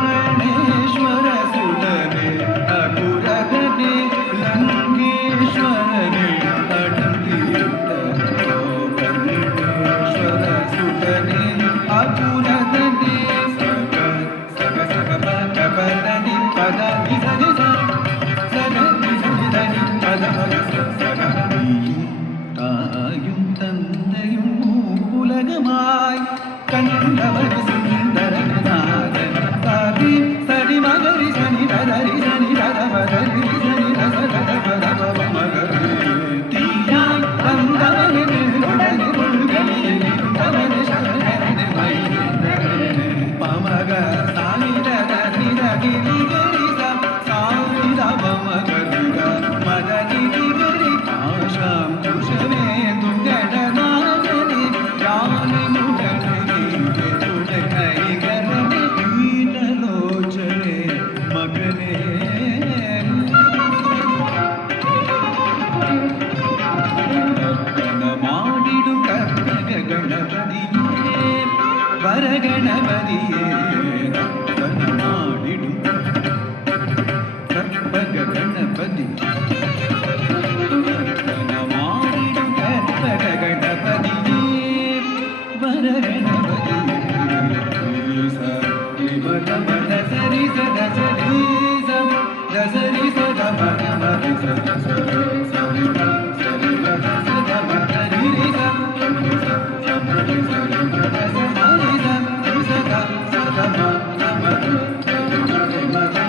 ಪ್ರಾಣೇಶ್ವರ ಸುಡನೆ ಅಪುರಗನೆ ಲಂಕೇಶ್ವರನೆ ಅಡಂತಿಯುತ್ತ ಪ್ರಾಣೇಶ್ವರ ಸುಡನೆ ಅಪುರಗನೆ ಸಗ ಸಗ ಸಗ ಪದ ಪದನಿ ಪದ ನಿಧ ನಿಧ ಸಗ ನಿಧ ನಿಧ ನಿ ಪದ ಪದ ಸಗ தாயும் தந்தையும் உலகமாய் கண்டவர் சுந்தரநாதன் தாதி சரி மகரி சனி ரதரி சனி ரதபதரி சனி ரசதபதப மகரி தீயாய் வந்தவனே உடனே கொள்கையில் இருந்தவனே சரணனே மைந்தரனே பமக சானி ரதரி ரகிரி கரிச சானி ரப மகரிக மதனி கிரி ஆஷாம் குஷவே துங்கடநாதனே யானி முகனே துடை கரனே பீனலோச்சனே மகனே கர்த்தன மாடிடும் கர்த்தக கணபதியே வரகணபதியே கர்த்தன மாடிடும் கற்பக கணபதி கர்த்தன மாடிடும் கற்பக கணபதியே வரகணபதியே சரி மத மத சரி சத சரி சம் தசரி சத மத மத சத சரி சரி சரி மத சத மத ரி சம் சரி சரி மத சரி சம் சத சத மத மத சரி மத